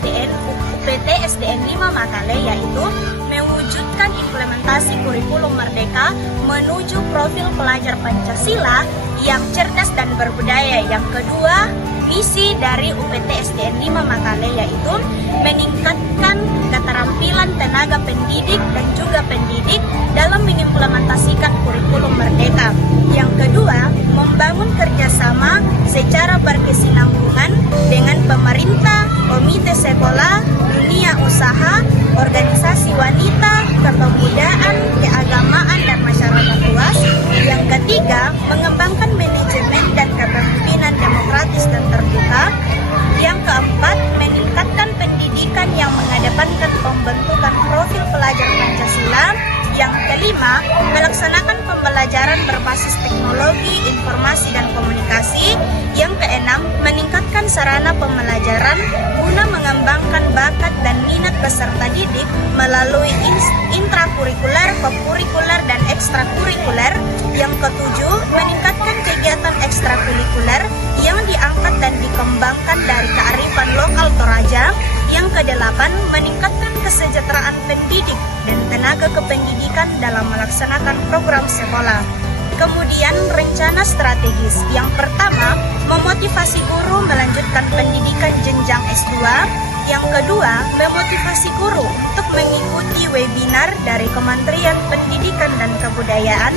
UPT SDN 5 Makale, yaitu mewujudkan implementasi kurikulum merdeka menuju profil pelajar Pancasila yang cerdas dan berbudaya. Yang kedua, misi dari UPT SDN 5 Makale yaitu meningkatkan keterampilan tenaga pendidik dan juga pendidik dalam mengimplementasikan kurikulum merdeka. Yang kedua, membangun kerjasama secara berkesinambungan dengan pemerintah, komite sekolah, dunia usaha, organisasi wanita, kepemudaan, keagamaan, dan masyarakat luas. Yang ketiga, mengembangkan manajemen dan kepemimpinan demokratis dan terbuka. Yang keempat, meningkatkan pendidikan yang mengedepankan pembentukan profil pelajar Pancasila. Yang kelima, melaksanakan pembelajaran berbasis teknologi, informasi, dan komunikasi. Yang keenam, meningkatkan sarana pembelajaran guna mengembangkan bakat dan minat peserta didik melalui intrakurikuler, kokurikuler, dan ekstrakurikuler. Yang ketujuh, meningkatkan kegiatan ekstrakurikuler yang diangkat dan dikembangkan dari kearifan lokal Toraja. Yang kedelapan, meningkatkan kesejahteraan pendidik dan tenaga kependidikan dalam melaksanakan program sekolah. Kemudian rencana strategis. Yang pertama, memotivasi guru melanjutkan pendidikan jenjang S2. Yang kedua, memotivasi guru untuk mengikuti webinar dari Kementerian Pendidikan dan Kebudayaan.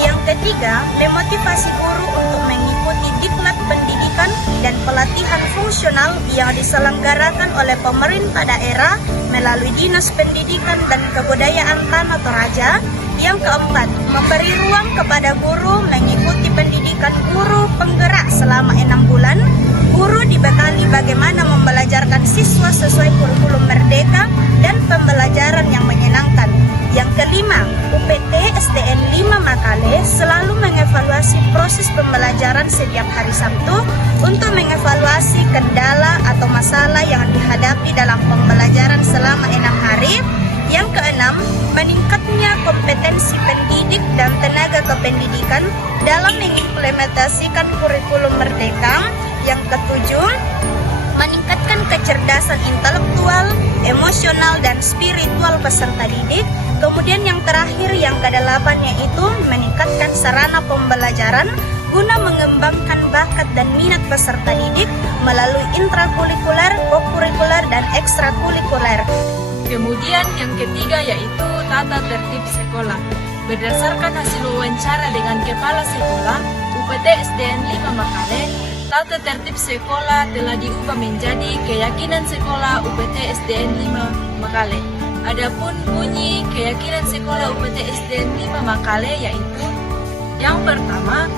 Yang ketiga, memotivasi guru untuk mengikuti diklat pendidikan dan pelatihan fungsional yang diselenggarakan oleh pemerintah daerah melalui Dinas Pendidikan dan Kebudayaan Tanah Toraja. Yang keempat, memberi ruang kepada guru mengikuti pendidikan guru penggerak selama 6 bulan. Guru dibekali bagaimana membelajarkan siswa sesuai kurikulum merdeka dan pembelajaran yang menyenangkan. Yang kelima, UPT SDN 5 Makale selalu mengevaluasi proses pembelajaran setiap hari Sabtu untuk mengevaluasi kendala atau masalah yang dihadapi dalam pembelajaran selama 6 hari. Yang keenam, meningkatnya kompetensi pendidik dan tenaga kependidikan dalam mengimplementasikan kurikulum merdeka. Yang ketujuh, meningkatkan kecerdasan intelektual, emosional, dan spiritual peserta didik. Kemudian yang terakhir, yang kedelapan, yaitu meningkatkan sarana pembelajaran guna mengembangkan bakat dan minat peserta didik melalui intrakurikuler, kokurikuler, dan ekstrakurikuler. Kemudian yang ketiga yaitu tata tertib sekolah. Berdasarkan hasil wawancara dengan Kepala Sekolah UPT SDN 5 Makale, tata tertib sekolah telah diubah menjadi keyakinan sekolah UPT SDN 5 Makale. Adapun bunyi keyakinan sekolah UPT SDN 5 Makale yaitu yang pertama,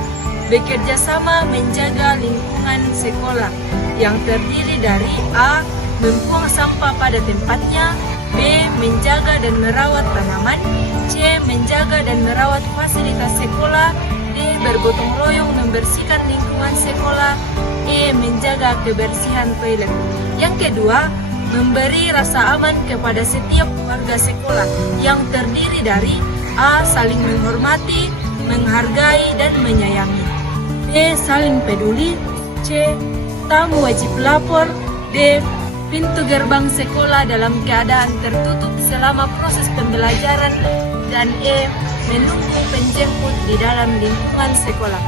bekerja sama menjaga lingkungan sekolah yang terdiri dari A. Membuang sampah pada tempatnya, B. Menjaga dan merawat tanaman, C. Menjaga dan merawat fasilitas sekolah, D. Bergotong royong membersihkan lingkungan sekolah, E. Menjaga kebersihan toilet. Yang kedua, memberi rasa aman kepada setiap warga sekolah yang terdiri dari A. Saling menghormati, menghargai, dan menyayangi, B. Saling peduli, C. Tamu wajib lapor, D. Pintu gerbang sekolah dalam keadaan tertutup selama proses pembelajaran, dan E. Menunggu penjemput di dalam lingkungan sekolah.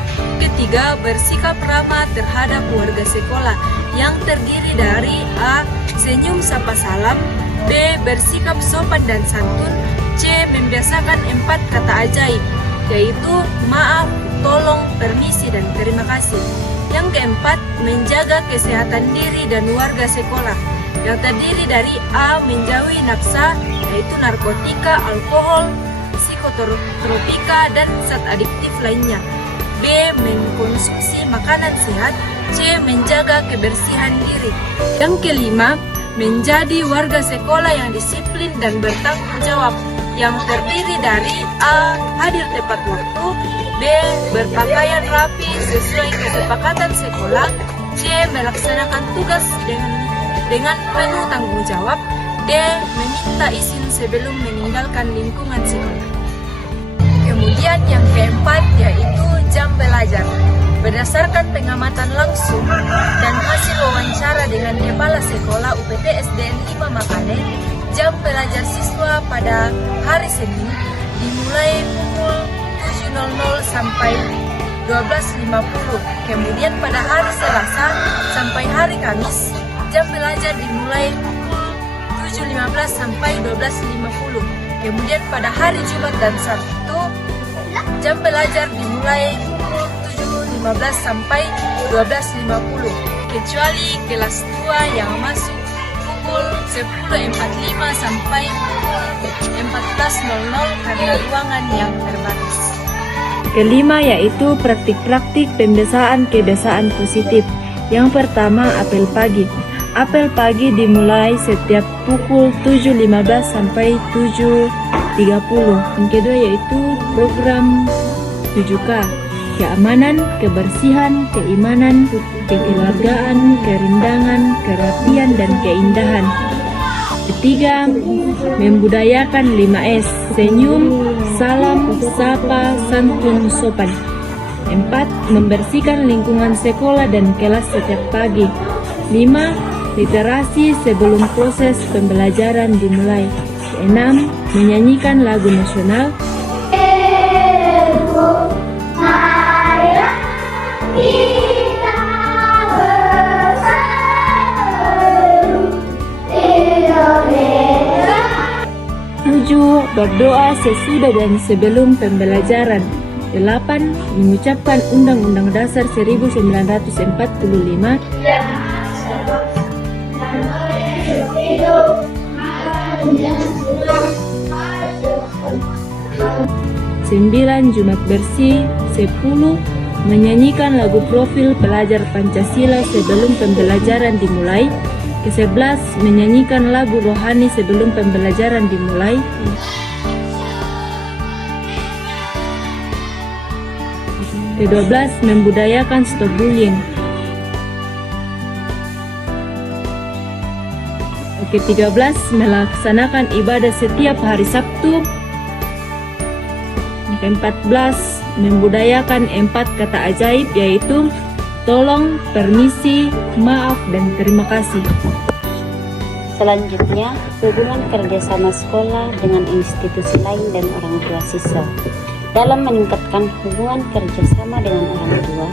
Ketiga, bersikap ramah terhadap warga sekolah yang terdiri dari A. Senyum sapa salam, B. Bersikap sopan dan santun, C. Membiasakan 4 kata ajaib, yaitu maaf, tolong, permisi, dan terima kasih. Yang keempat, menjaga kesehatan diri dan warga sekolah yang terdiri dari A. Menjauhi nafsa, yaitu narkotika, alkohol, psikotropika, dan zat adiktif lainnya, B. Mengkonsumsi makanan sehat, C. Menjaga kebersihan diri. Yang kelima, menjadi warga sekolah yang disiplin dan bertanggung jawab yang terdiri dari A. Hadir tepat waktu, B. Berpakaian rapi sesuai kesepakatan sekolah, C. Melaksanakan tugas dengan penuh tanggung jawab, D. Meminta izin sebelum meninggalkan lingkungan sekolah. Kemudian yang keempat yaitu jam belajar. Berdasarkan pengamatan langsung dan hasil wawancara dengan Kepala Kepala Sekolah UPT SDN 5 Makale, jam belajar siswa pada hari Senin dimulai pukul 7.00 sampai 12.50. Kemudian pada hari Selasa sampai hari Kamis, jam belajar dimulai pukul 7.15 sampai 12.50. Kemudian pada hari Jumat dan Sabtu, jam belajar dimulai pukul 7.15 sampai 12.50. Kecuali kelas 2 yang masuk pukul 10.45 sampai pukul 14.00 karena ruangan yang terbatas. Kelima yaitu praktik-praktik pembiasaan kebiasaan positif. Yang pertama, apel pagi. Apel pagi dimulai setiap pukul 7.15 sampai 7.30. Yang kedua yaitu program 7K. Keamanan, kebersihan, keimanan, kekeluargaan, kerindangan, kerapian, dan keindahan. Ketiga, membudayakan 5S, senyum, salam, sapa, santun, sopan. 4. Membersihkan lingkungan sekolah dan kelas setiap pagi. 5. Literasi sebelum proses pembelajaran dimulai. 6. Menyanyikan lagu nasional. Berdoa sesudah dan sebelum pembelajaran. 8. Mengucapkan Undang-Undang Dasar 1945. 9. Jumat bersih. 10. Menyanyikan lagu profil pelajar Pancasila sebelum pembelajaran dimulai. 11. Menyanyikan lagu rohani sebelum pembelajaran dimulai. 12. Membudayakan stop bullying. 13. Melaksanakan ibadah setiap hari Sabtu. 14. Membudayakan 4 kata ajaib yaitu tolong, permisi, maaf, dan terima kasih. Selanjutnya, hubungan kerjasama sekolah dengan institusi lain dan orang tua siswa. Dalam meningkatkan hubungan kerjasama dengan orang tua,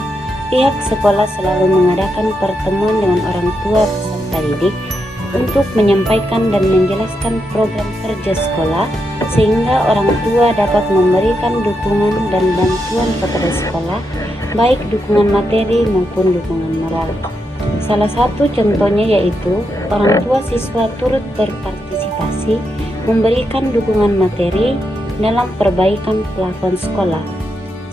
pihak sekolah selalu mengadakan pertemuan dengan orang tua peserta didik untuk menyampaikan dan menjelaskan program kerja sekolah, sehingga orang tua dapat memberikan dukungan dan bantuan kepada sekolah, baik dukungan materi maupun dukungan moral. Salah satu contohnya yaitu orang tua siswa turut berpartisipasi memberikan dukungan materi dalam perbaikan plafon sekolah.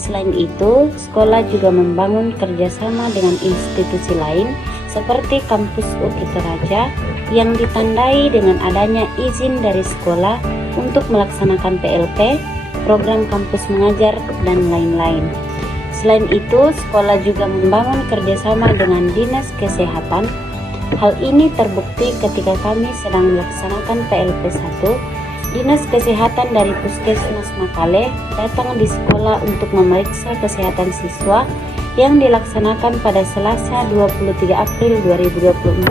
Selain itu, sekolah juga membangun kerjasama dengan institusi lain seperti kampus UKI Toraja yang ditandai dengan adanya izin dari sekolah untuk melaksanakan PLP, program kampus mengajar, dan lain-lain. Selain itu, sekolah juga membangun kerjasama dengan Dinas Kesehatan. Hal ini terbukti ketika kami sedang melaksanakan PLP 1, Dinas Kesehatan dari Puskesmas Makale datang di sekolah untuk memeriksa kesehatan siswa yang dilaksanakan pada Selasa 23 April 2024,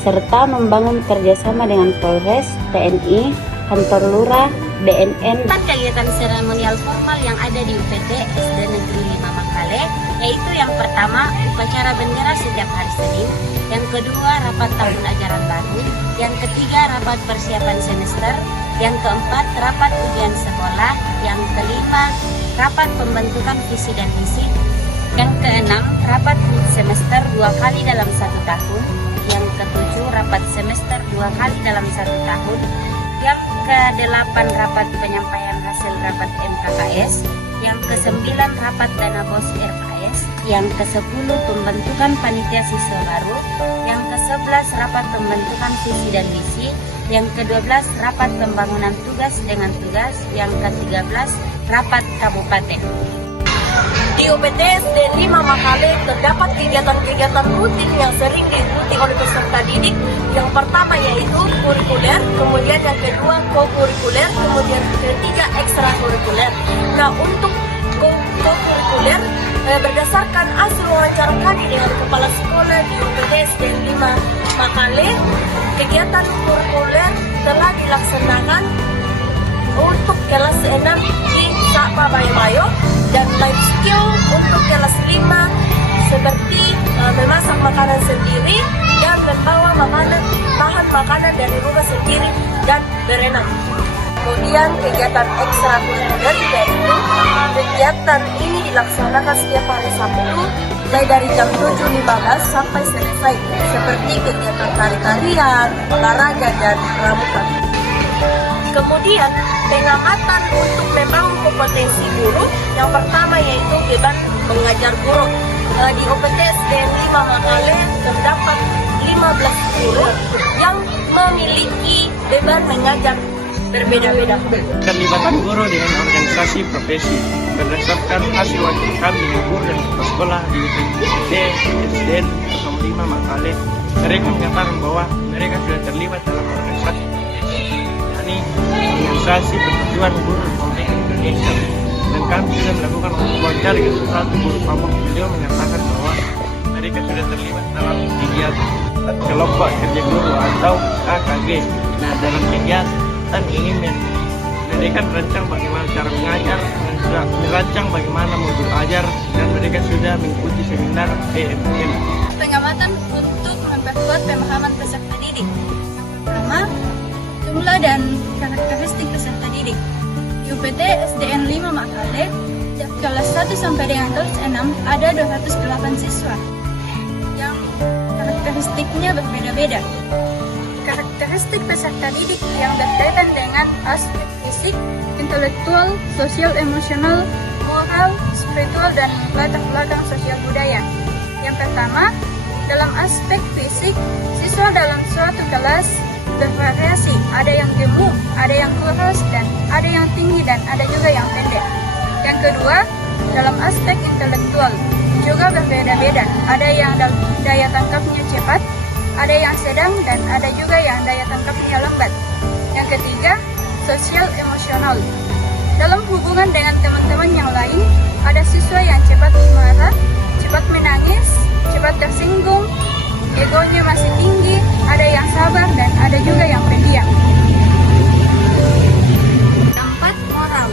serta membangun kerjasama dengan Polres, TNI, kantor lurah, BNN. Kegiatan seremonial formal yang ada di UPT SD Negeri 5 Makale, yaitu yang pertama upacara bendera setiap hari Senin, yang kedua rapat tahun ajaran baru, yang ketiga rapat persiapan semester, yang keempat rapat ujian sekolah, yang kelima rapat pembentukan visi dan misi, yang keenam rapat semester 2 kali dalam 1 tahun, yang ketujuh rapat semester 2 kali dalam 1 tahun, yang ke-8 rapat penyampaian hasil rapat MKKS, yang ke-9 rapat dana BOS RKS, yang ke-10 pembentukan panitia siswa baru, yang ke-11 rapat pembentukan visi dan misi, yang ke-12 rapat pembangunan tugas dengan tugas, yang ke-13 rapat kabupaten. Di UPT SD 5 Makale terdapat kegiatan-kegiatan rutin yang sering diikuti oleh peserta didik. Yang pertama yaitu kurikuler, kemudian yang kedua co-kurikuler, kemudian ketiga ekstrakurikuler. Nah, untuk co-kurikuler berdasarkan hasil wawancara kami dengan kepala sekolah di UPT SD 5 Makale, kegiatan kurikuler telah dilaksanakan untuk kelas 6 di Sapa Bayo-Bayo dan life skill untuk kelas 5 seperti memasak makanan sendiri dan membawa bahan makanan dari rumah sendiri dan berenang. Kemudian kegiatan ekstrakurikuler yaitu kegiatan ini dilaksanakan setiap hari Sabtu mulai dari jam 7.15 sampai selesai, seperti kegiatan tari-tarian, olahraga, dan pramuka. Kemudian pengamatan untuk membangun kompetensi guru yang pertama yaitu beban mengajar guru. Di OPTSDN 5 Makale terdapat 15 guru yang memiliki beban mengajar berbeda-beda. Keterlibatan guru dengan organisasi profesi berdasarkan hasil wawancara kami dengan guru dan kepala sekolah di UPT SDN 05 Makale. Mereka menyatakan bahwa mereka sudah terlibat dalam organisasi profesi, yakni organisasi persatuan guru Republik Indonesia. Dan kami sudah melakukan wawancara dengan satu guru pamong. Beliau menyatakan bahwa mereka sudah terlibat dalam kegiatan kelompok kerja guru atau KKG. Nah, dalam kegiatan ini mereka merancang bagaimana cara mengajar, merancang bagaimana modul ajar, dan mereka sudah mengikuti seminar PMM. Pengamatan untuk memperkuat pemahaman peserta didik. Pertama, jumlah dan karakteristik peserta didik. Di UPT SDN 5 Makale, kelas 1 sampai dengan kelas 6 ada 208 siswa yang karakteristiknya berbeda-beda. Karakteristik peserta didik yang berkaitan dengan aspek fisik, intelektual, sosial, emosional, moral, spiritual, dan latar belakang sosial budaya. Yang pertama, dalam aspek fisik, siswa dalam suatu kelas bervariasi. Ada yang gemuk, ada yang kurus, dan ada yang tinggi, dan ada juga yang pendek. Yang kedua, dalam aspek intelektual juga berbeda-beda. Ada yang daya tangkapnya cepat, ada yang sedang, dan ada juga yang daya tangkapnya lambat. Yang ketiga, sosial emosional. Dalam hubungan dengan teman-teman yang lain, ada siswa yang cepat marah, cepat menangis, cepat tersinggung, egonya masih tinggi, ada yang sabar, dan ada juga yang pendiam. 4. Moral.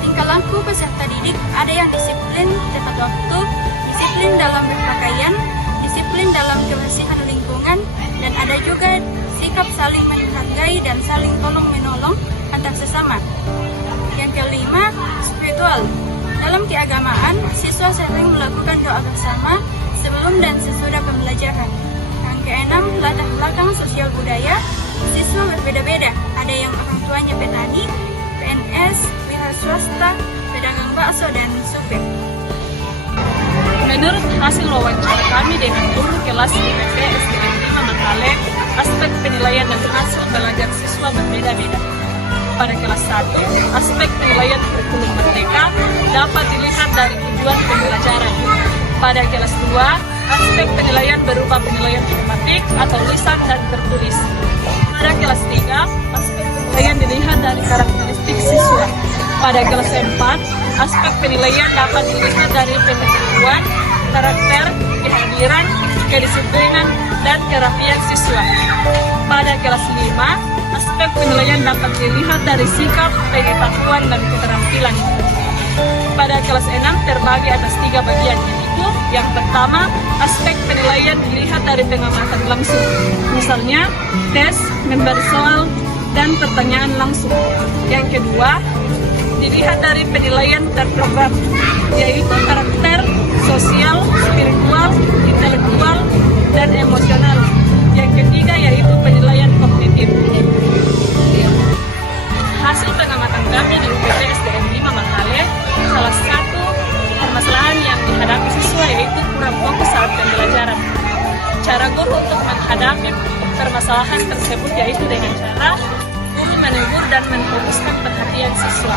Tingkah laku peserta didik ada yang disiplin tepat waktu, disiplin dalam berpakaian, disiplin dalam kebersihan lingkungan, dan ada juga sikap saling menghargai dan saling tolong-menolong antar sesama. Yang kelima, spiritual. Dalam keagamaan, siswa sering melakukan doa bersama sebelum dan sesudah pembelajaran. Yang keenam, latar belakang sosial budaya. Siswa berbeda-beda. Ada yang orang tuanya petani, PNS, wira swasta, pedagang bakso, dan supir. Menurut hasil wawancara kami dengan guru kelas IPB SDN 5 Makale, aspek penilaian dan hasil belajar siswa berbeda-beda. Pada kelas 1, aspek penilaian kurikulum merdeka dapat dilihat dari tujuan pembelajaran. Pada kelas 2, aspek penilaian berupa penilaian tematik atau lisan dan tertulis. Pada kelas 3, aspek penilaian dilihat dari karakteristik siswa. Pada kelas 4, aspek penilaian dapat dilihat dari pengetahuan, karakter, kehadiran, kedisiplinan, dan kerapian siswa. Pada kelas 5, aspek penilaian dapat dilihat dari sikap, pengetahuan, dan keterampilan. Pada kelas 6 terbagi atas 3 bagian, yaitu yang pertama, aspek penilaian dilihat dari pengamatan langsung. Misalnya, tes, memberi soal, dan pertanyaan langsung. Yang kedua, dilihat dari penilaian terprogram, yaitu karakter, sosial, spiritual, intelektual, dan emosional. Yang ketiga yaitu penilaian kognitif. Hasil pengamatan kami di UPT SDN 5 Makale, salah satu permasalahan yang dihadapi siswa yaitu kurang fokus saat pembelajaran. Cara guru untuk menghadapi permasalahan tersebut yaitu dengan cara guru menegur dan memfokuskan perhatian siswa.